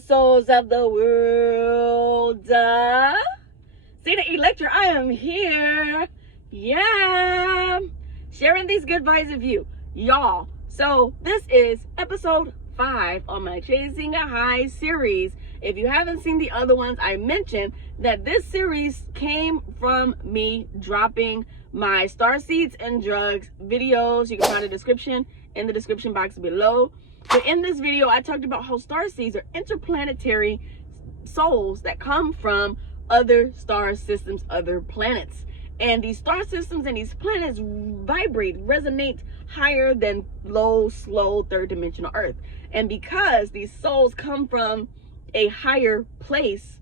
souls of the world. See the Electra, I am here. Yeah. Sharing these good vibes with you, y'all. So this is episode 5 on my Chasing a High series. If you haven't seen the other ones, I mentioned that this series came from me dropping my Starseeds and drugs videos. You can find a description in the description box below. But in this video, I talked about how starseeds are interplanetary souls that come from other star systems, other planets. And these star systems and these planets vibrate, resonate higher than low, slow, third dimensional Earth. And because these souls come from a higher place,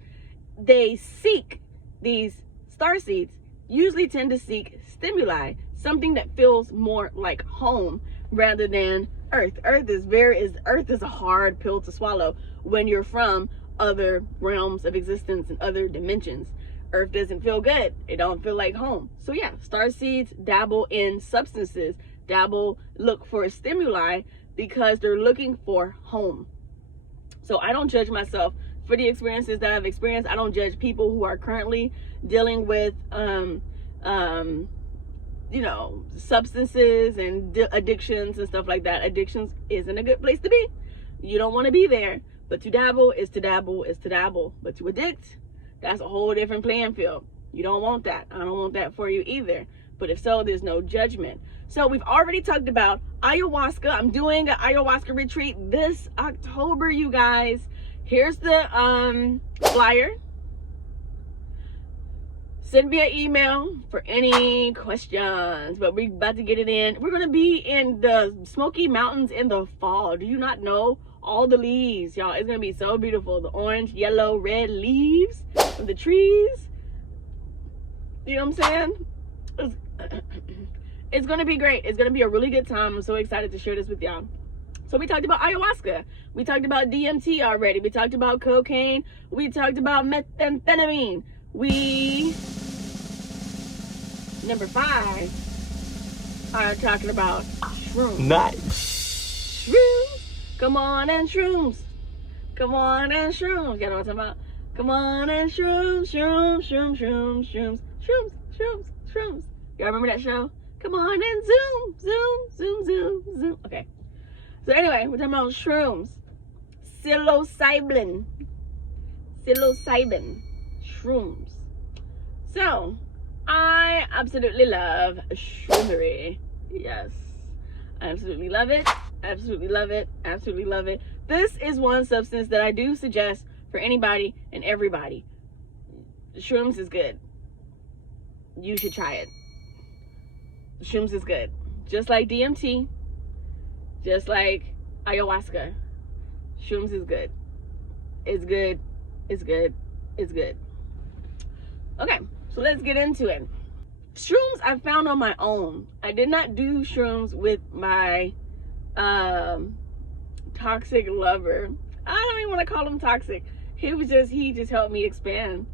they seek, these starseeds usually tend to seek stimuli, something that feels more like home rather than Earth. Earth is a hard pill to swallow when you're from other realms of existence and other dimensions. Earth doesn't feel good. It don't feel like home. So yeah, starseeds dabble in substances, look for stimuli because they're looking for home. So I don't judge myself for the experiences that I've experienced. I don't judge people who are currently dealing with substances and addictions and stuff like that. Addictions isn't a good place to be. You don't want to be there. But to dabble is to dabble is to dabble. But to addict, that's a whole different playing field. You don't want that. I don't want that for you either. But if so, there's no judgment. So we've already talked about ayahuasca. I'm doing an ayahuasca retreat this October, you guys. Here's the flyer. Send me an email for any questions, but we're about to get it in. We're going to be in the Smoky Mountains in the fall. Do you not know? All the leaves, y'all. It's going to be so beautiful. The orange, yellow, red leaves of the trees. You know what I'm saying? It's going to be great. It's going to be a really good time. I'm so excited to share this with y'all. So we talked about ayahuasca. We talked about DMT already. We talked about cocaine. We talked about methamphetamine. Number 5 are talking about shrooms. Nice. Shrooms. Come on and shrooms. Come on and shrooms. You know what I'm talking about? Come on and shrooms, shrooms, shrooms, shrooms, shrooms, shrooms, shrooms, shrooms. Y'all remember that show? Come on and zoom, zoom, zoom, zoom, zoom. Okay. So anyway, we're talking about shrooms. Psilocybin. Psilocybin. Shrooms. So, I absolutely love shroomery. Yes. I absolutely love it. Absolutely love it. Absolutely love it. This is one substance that I do suggest for anybody and everybody. Shrooms is good. You should try it. Shrooms is good. Just like DMT. Just like ayahuasca. Shrooms is good. It's good. It's good. It's good. Okay, so let's get into it. Shrooms I found on my own. I did not do shrooms with my toxic lover. I don't even want to call him toxic. He just helped me expand.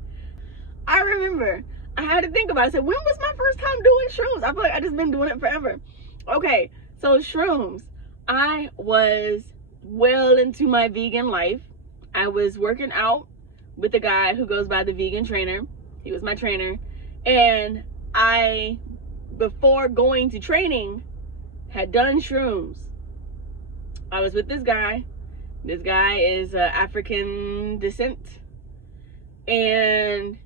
I remember I had to think about it. I said, when was my first time doing shrooms? I feel like I just been doing it forever. Okay, so shrooms. I was well into my vegan life. I was working out with a guy who goes by the vegan trainer. He was my trainer. And I, before going to training, had done shrooms. I was with this guy. This guy is African descent. And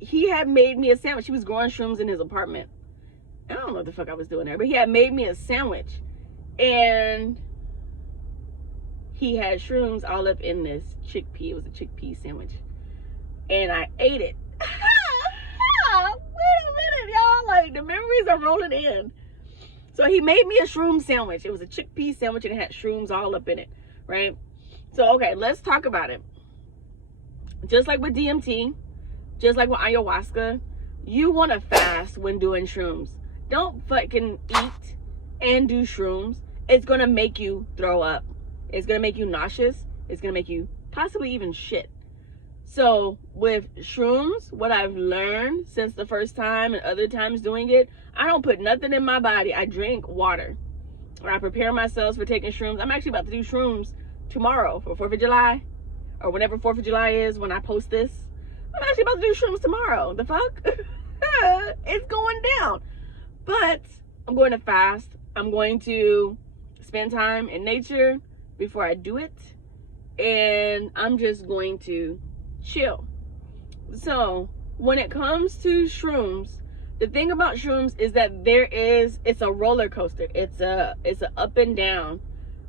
he had made me a sandwich. He was growing shrooms in his apartment. I don't know what the fuck I was doing there, but he had made me a sandwich. And he had shrooms all up in this chickpea. It was a chickpea sandwich. And I ate it. Wait a minute, y'all. Like, the memories are rolling in. So he made me a shroom sandwich. It was a chickpea sandwich and it had shrooms all up in it, right? So, okay, let's talk about it. Just like with DMT, just like with ayahuasca, you want to fast when doing shrooms. Don't fucking eat and do shrooms. It's going to make you throw up. It's going to make you nauseous. It's going to make you possibly even shit. So with shrooms, what I've learned since the first time and other times doing it, I don't put nothing in my body. I drink water. Or I prepare myself for taking shrooms. I'm actually about to do shrooms tomorrow for 4th of July, or whenever 4th of July is when I post this. I'm actually about to do shrooms tomorrow. The fuck? It's going down. But I'm going to fast. I'm going to spend time in nature before I do it. And I'm just going to chill. So when it comes to shrooms, the thing about shrooms is that it's a roller coaster. It's a up and down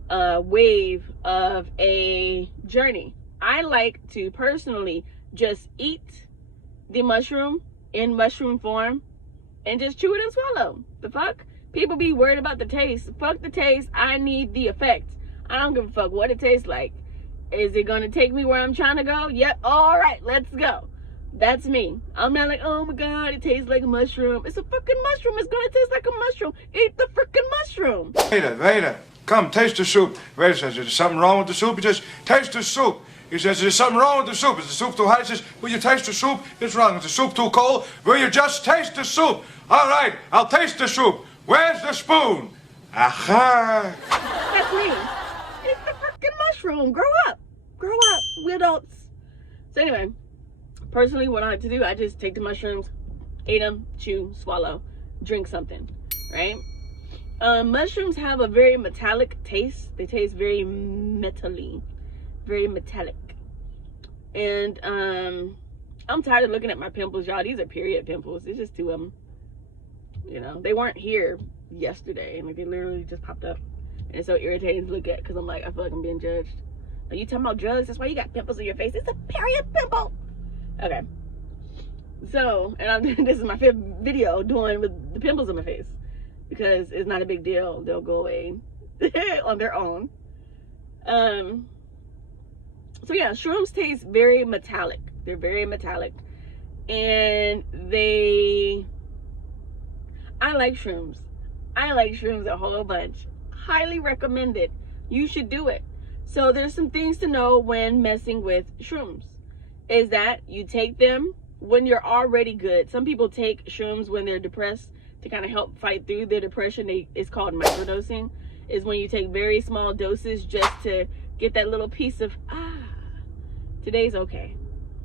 wave of a journey. I like to personally just eat the mushroom in mushroom form and just chew it and swallow. The fuck? People be worried about the taste. Fuck the taste. I need the effect. I don't give a fuck what it tastes like. Is it gonna take me where I'm trying to go? Yep. All right, let's go. That's me. I'm not like, oh my God, it tastes like a mushroom. It's a fucking mushroom. It's gonna taste like a mushroom. Eat the freaking mushroom. Waiter, come taste the soup. Waiter says, is there something wrong with the soup? He says, taste the soup. He says, is there something wrong with the soup? Is the soup too hot? He says, will you taste the soup? It's wrong. Is the soup too cold? Will you just taste the soup? All right, I'll taste the soup. Where's the spoon? Aha! That's me. It's the freaking mushroom. Grow up. Grow up. We're adults. So anyway, personally, what I like to do, I just take the mushrooms, eat them, chew, swallow, drink something, right? Mushrooms have a very metallic taste. They taste very metally, very metallic. And I'm tired of looking at my pimples, y'all. These are period pimples. It's just 2 of them. You know, they weren't here yesterday, and like they literally just popped up. And it's so irritating to look at because I'm like, I feel like I'm being judged. Are you talking about drugs? That's why you got pimples on your face. It's a period pimple. Okay. So, and this is my 5th video doing with the pimples on my face because it's not a big deal. They'll go away on their own. So yeah, shrooms taste very metallic. They're very metallic. And I like shrooms. I like shrooms a whole bunch. Highly recommend it. You should do it. So there's some things to know when messing with shrooms. Is that you take them when you're already good. Some people take shrooms when they're depressed to kind of help fight through their depression. It's called microdosing. Is when you take very small doses just to get that little piece of, today's okay.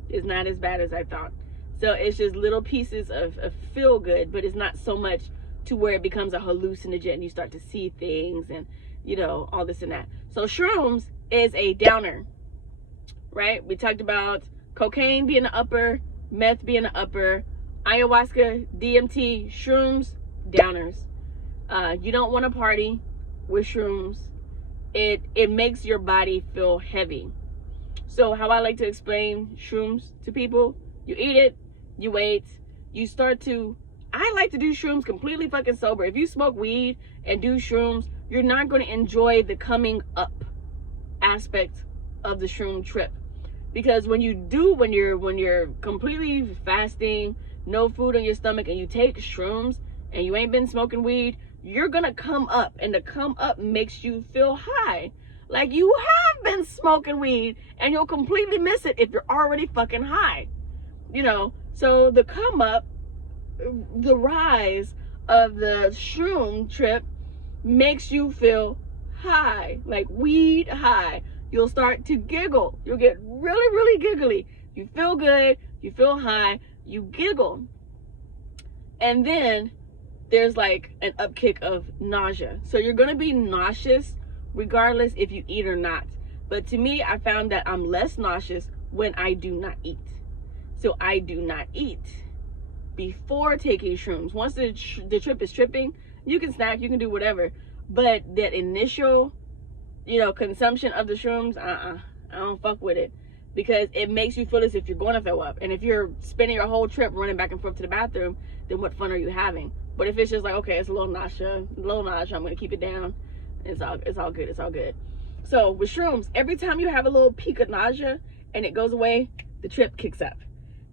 It's not as bad as I thought. So it's just little pieces of feel good, but it's not so much to where it becomes a hallucinogen and you start to see things and, you know, all this and that. So shrooms is a downer, right? We talked about cocaine being the upper, meth being the upper, ayahuasca, DMT, shrooms, downers. You don't want to party with shrooms. It makes your body feel heavy. So how I like to explain shrooms to people, you eat it, you wait, you start to, I like to do shrooms completely fucking sober. If you smoke weed and do shrooms, you're not going to enjoy the coming up aspect of the shroom trip. Because when you're completely fasting, no food on your stomach, and you take shrooms and you ain't been smoking weed, you're gonna come up, and the come up makes you feel high. Like you have been smoking weed and you'll completely miss it if you're already fucking high. You know, so the come up, the rise of the shroom trip makes you feel high, like weed high. You'll start to giggle. You'll get really, really giggly. You feel good, you feel high, you giggle. And then there's like an upkick of nausea. So you're gonna be nauseous regardless if you eat or not. But to me, I found that I'm less nauseous when I do not eat. So I do not eat before taking shrooms. Once the trip is tripping, you can snack, you can do whatever. But that initial, you know, consumption of the shrooms, I don't fuck with it. Because it makes you feel as if you're going to throw up. And if you're spending your whole trip running back and forth to the bathroom, then what fun are you having? But if it's just like, okay, it's a little nausea, I'm going to keep it down. It's all good, it's all good. So with shrooms, every time you have a little peak of nausea and it goes away, the trip kicks up.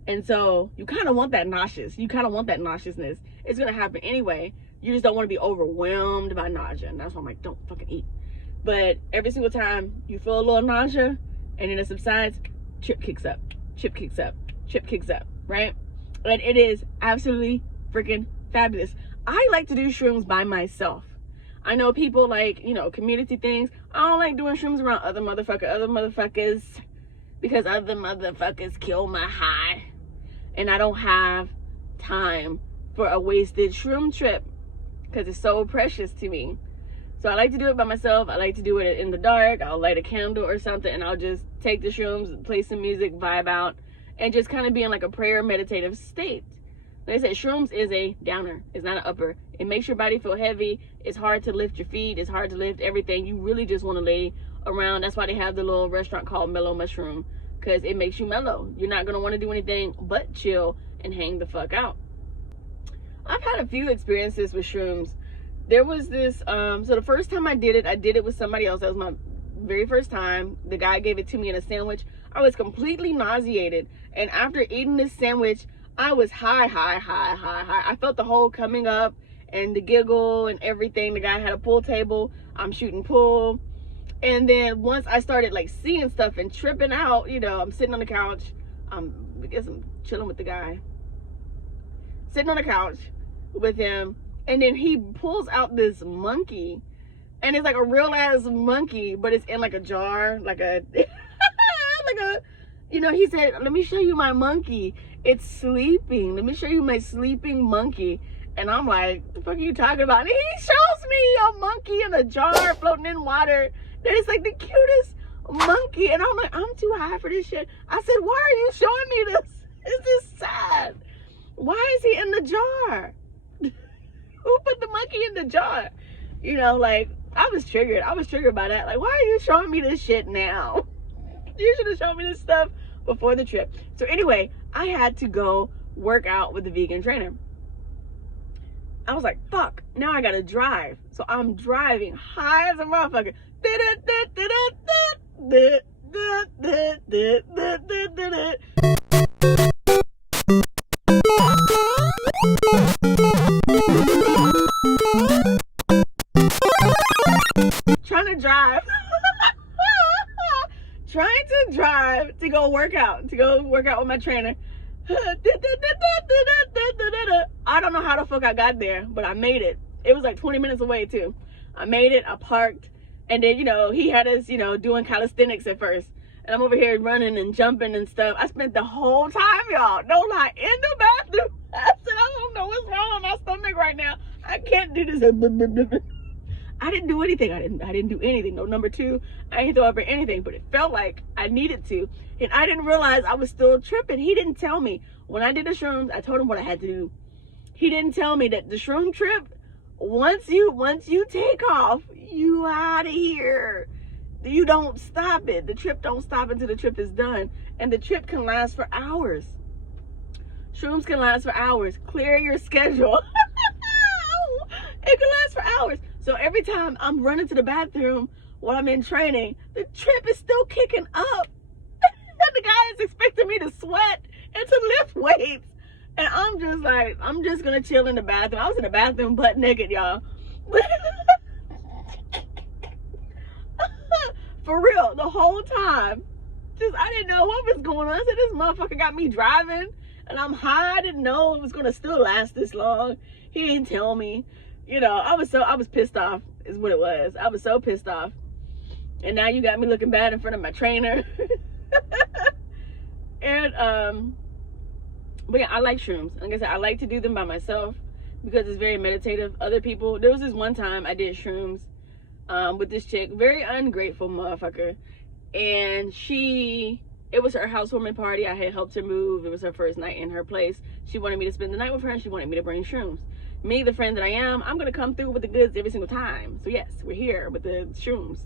And so you kind of want that nauseous. You kind of want that nauseousness. It's going to happen anyway. You just don't want to be overwhelmed by nausea. And that's why I'm like, don't fucking eat. But every single time you feel a little nausea and then it subsides, trip kicks up, trip kicks up, trip kicks up, right? And it is absolutely freaking fabulous. I like to do shrooms by myself. I know people like, you know, community things. I don't like doing shrooms around other motherfuckers, because other motherfuckers kill my high. And I don't have time for a wasted shroom trip because it's so precious to me. So I like to do it by myself. I like to do it in the dark. I'll light a candle or something and I'll just take the shrooms, play some music, vibe out, and just kind of be in like a prayer meditative state. Like I said, shrooms is a downer. It's not an upper. It makes your body feel heavy. It's hard to lift your feet. It's hard to lift everything. You really just want to lay around. That's why they have the little restaurant called Mellow Mushroom, because it makes you mellow. You're not going to want to do anything but chill and hang the fuck out. I've had a few experiences with shrooms. There was this, so the first time I did it with somebody else. That was my very first time. The guy gave it to me in a sandwich. I was completely nauseated. And after eating this sandwich, I was high. I felt the whole coming up and the giggle and everything. The guy had a pool table. I'm shooting pool. And then once I started like seeing stuff and tripping out, you know, I'm sitting on the couch. I guess I'm chilling with the guy. Sitting on the couch with him. And then he pulls out this monkey. And it's like a real ass monkey, but it's in like a jar, like a, you know, he said, let me show you my monkey. It's sleeping. Let me show you my sleeping monkey. And I'm like, the fuck are you talking about? And he shows me a monkey in a jar floating in water. That is like the cutest monkey. And I'm like, I'm too high for this shit. I said, why are you showing me this? This is sad. Why is he in the jar? Who put the monkey in the jar? You know, like, I was triggered by that. Like, why are you showing me this shit now? You should have shown me this stuff before the trip. So anyway, I had to go work out with the vegan trainer. I was like, fuck, now I gotta drive. So I'm driving high as a motherfucker. Trying to drive to go work out with my trainer. I don't know how the fuck I got there, but I made it. It was like 20 minutes away too. I made it, I parked, and then, you know, he had us, you know, doing calisthenics at first. And I'm over here running and jumping and stuff. I spent the whole time, y'all, no lie, in the bathroom. I said, I don't know what's wrong with my stomach right now. I can't do this. I didn't do anything. I didn't do anything. No number two. I didn't throw up or anything, but it felt like I needed to. And I didn't realize I was still tripping. He didn't tell me. When I did the shrooms, I told him what I had to do. He didn't tell me that the shroom trip, once you take off, you out of here. You don't stop it. The trip don't stop until the trip is done. And the trip can last for hours. Shrooms can last for hours. Clear your schedule. It can last for hours. So every time I'm running to the bathroom while I'm in training, the trip is still kicking up. And the guy is expecting me to sweat and to lift weights. And I'm just like, I'm just going to chill in the bathroom. I was in the bathroom butt naked, y'all. For real, the whole time. Just, I didn't know what was going on. I said, this motherfucker got me driving and I'm high. I didn't know it was going to still last this long. He didn't tell me. You know, I was pissed off is what it was. I was so pissed off. And now you got me looking bad in front of my trainer. And, but yeah, I like shrooms. Like I said, I like to do them by myself because it's very meditative. Other people, there was this one time I did shrooms with this chick, very ungrateful motherfucker. And it was her housewarming party. I had helped her move. It was her first night in her place. She wanted me to spend the night with her and she wanted me to bring shrooms. Me, the friend that I am, I'm going to come through with the goods every single time. So yes, we're here with the shrooms.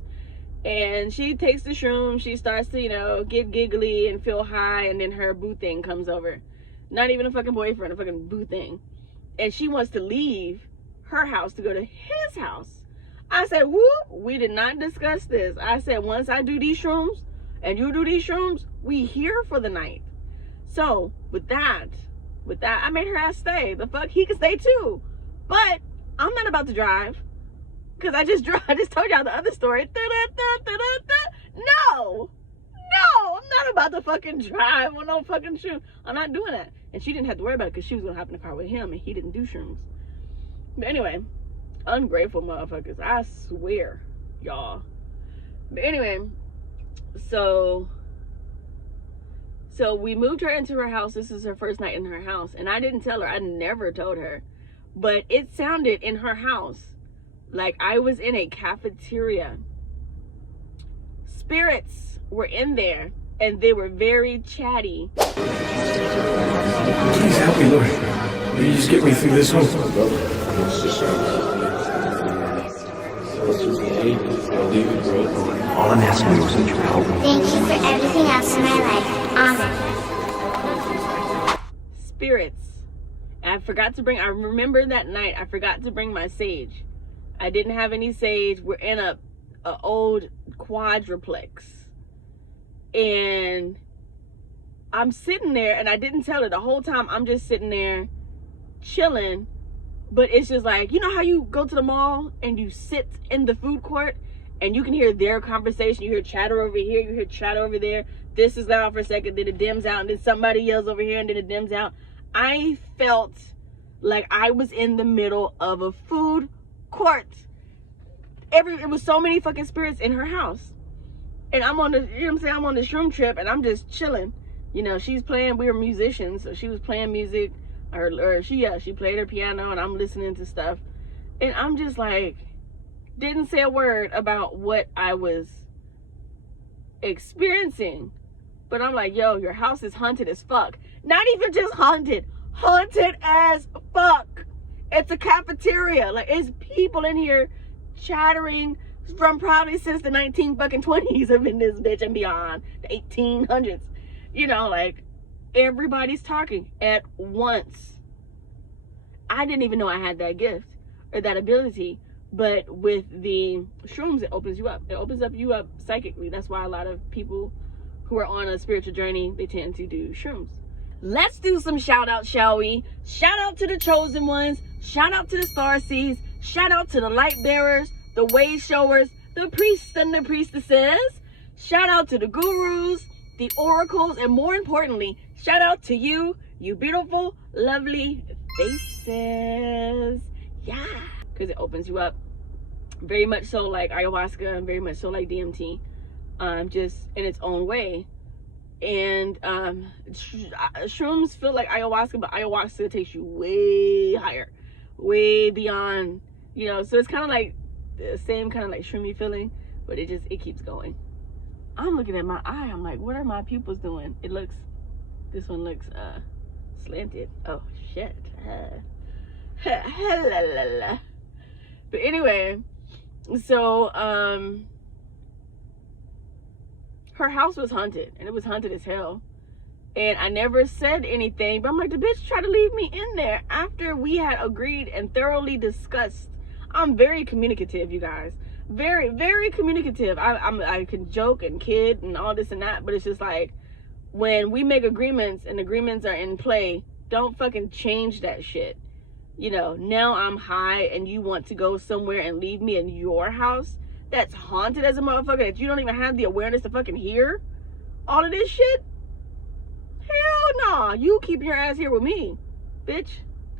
And she takes the shrooms. She starts to, you know, get giggly and feel high. And then her boo thing comes over. Not even a fucking boyfriend, a fucking boo thing. And she wants to leave her house to go to his house. I said, whoop, we did not discuss this. I said, once I do these shrooms and you do these shrooms, we here for the night. So with that, I made her ass stay. The fuck, he can stay too. But I'm not about to drive. Because I just told y'all the other story. No, I'm not about to fucking drive on no fucking shroom. I'm not doing that. And she didn't have to worry about it because she was going to hop in the car with him and he didn't do shrooms. But anyway, ungrateful motherfuckers, I swear, y'all. But anyway, so we moved her into her house. This is her first night in her house, and I didn't tell her. I never told her, but it sounded in her house like I was in a cafeteria. Spirits were in there, and they were very chatty. Please help me, Lord. Will you just get me through this one? All I'm asking you is that you help me. Thank you for everything else in my life. Amen. Spirits. I remember that night, I forgot to bring my sage. I didn't have any sage. We're in a old quadruplex. And I'm sitting there, and I didn't tell her the whole time. I'm just sitting there chilling. But it's just like, you know how you go to the mall and you sit in the food court and you can hear their conversation. You hear chatter over here, you hear chatter over there. This is loud for a second, then it dims out, and then somebody yells over here, and then it dims out. I felt like I was in the middle of a food court. It was so many fucking spirits in her house. And I'm on the, you know what I'm saying, I'm on the shroom trip, and I'm just chilling. You know, she's playing, we were musicians, so she was playing music, or she played her piano, and I'm listening to stuff. And I'm just like, didn't say a word about what I was experiencing. But I'm like, yo, your house is haunted as fuck. Not even just haunted as fuck. It's a cafeteria. Like, it's people in here chattering from probably since the 1920s up in this bitch and beyond, the 1800s. You know, like, everybody's talking at once. I didn't even know I had that gift or that ability. But with the shrooms, it opens you up. It opens you up psychically. That's why a lot of people who are on a spiritual journey, they tend to do shrooms. Let's do some shout outs, shall we? Shout out to the chosen ones. Shout out to the Starseeds. Shout out to the light bearers, the way showers, the priests and the priestesses. Shout out to the gurus, the oracles, and more importantly, shout out to you, you beautiful, lovely faces. Yeah, because it opens you up. Very much so like ayahuasca, and very much so like DMT, just in its own way. And shrooms feel like ayahuasca, but ayahuasca takes you way higher, way beyond, you know. So it's kind of like the same kind of like shroomy feeling, but it keeps going. I'm looking at my eye. I'm like, what are my pupils doing? This one looks slanted. Oh shit. But anyway, so her house was haunted, and it was haunted as hell. And I never said anything, but I'm like, the bitch tried to leave me in there after we had agreed and thoroughly discussed. I'm very communicative, you guys. Very, very communicative. I can joke and kid and all this and that, but it's just like, when we make agreements and agreements are in play, don't fucking change that shit. You know, now I'm high and you want to go somewhere and leave me in your house that's haunted as a motherfucker, that you don't even have the awareness to fucking hear all of this shit? Hell nah. You keep your ass here with me, bitch.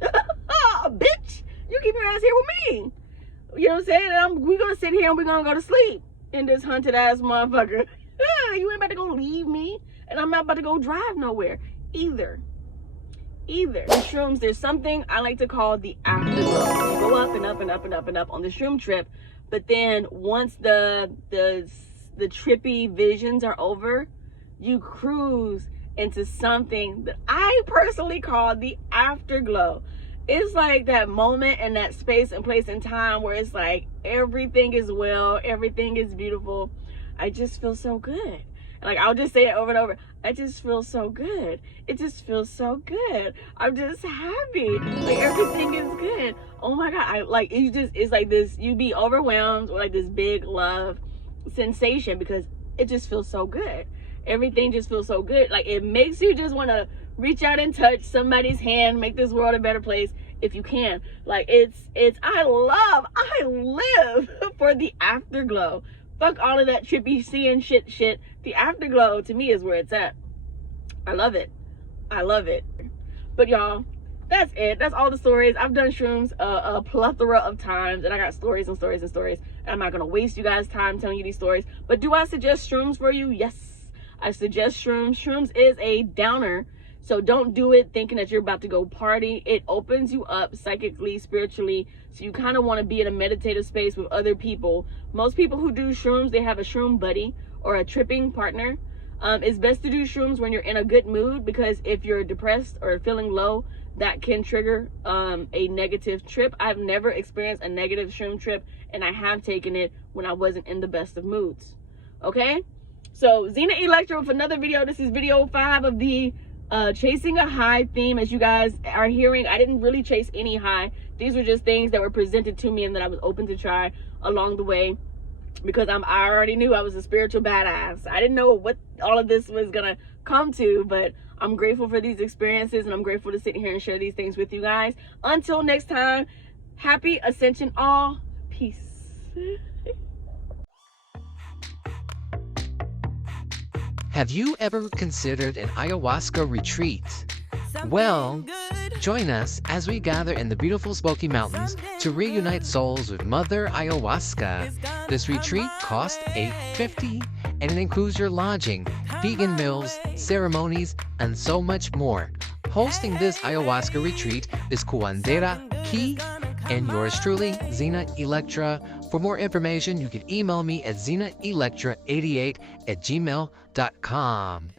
Bitch, you keep your ass here with me. You know what I'm saying? We're gonna sit here and we're gonna go to sleep in this haunted ass motherfucker. You ain't about to go leave me, and I'm not about to go drive nowhere either. In shrooms, there's something I like to call the afterglow. You go up and up and up and up and up on the shroom trip, but then once the trippy visions are over, you cruise into something that I personally call the afterglow. It's like that moment and that space and place and time where it's like everything is well, everything is beautiful. I just feel so good. Like, I'll just say it over and over. I just feel so good. It just feels so good. I'm just happy. Like, everything is good. Oh my God. It's like this, you be overwhelmed with like this big love sensation because it just feels so good. Everything just feels so good. Like, it makes you just want to reach out and touch somebody's hand, make this world a better place if you can. Like, I live for the afterglow. Fuck all of that trippy seeing shit. The afterglow to me is where it's at. I love it. But y'all, that's it. That's all the stories. I've done shrooms a plethora of times, and I got stories and stories and stories. And I'm not gonna waste you guys' time telling you these stories. But do I suggest shrooms for you? Yes, I suggest shrooms. Shrooms is a downer, so don't do it thinking that you're about to go party. It opens you up psychically, spiritually, so you kind of want to be in a meditative space with other people. Most people who do shrooms, they have a shroom buddy or a tripping partner. It's best to do shrooms when you're in a good mood, because if you're depressed or feeling low, that can trigger a negative trip. I've never experienced a negative shroom trip, and I have taken it when I wasn't in the best of moods. Okay, so Zena Electra with another video. This is video 5 of the chasing a high theme. As you guys are hearing, I didn't really chase any high. These were just things that were presented to me and that I was open to try along the way, because I already knew I was a spiritual badass. I didn't know what all of this was gonna come to, but I'm grateful for these experiences, and I'm grateful to sit here and share these things with you guys. Until next time, happy ascension all. Peace. Have you ever considered an ayahuasca retreat? Well, join us as we gather in the beautiful Smoky Mountains to reunite souls with Mother Ayahuasca. This retreat costs $850, and it includes your lodging, vegan meals, ceremonies, and so much more. Hosting this ayahuasca retreat is Cuandera Key, and yours truly, Zena Electra. For more information, you can email me at zenaelectra88@gmail.com.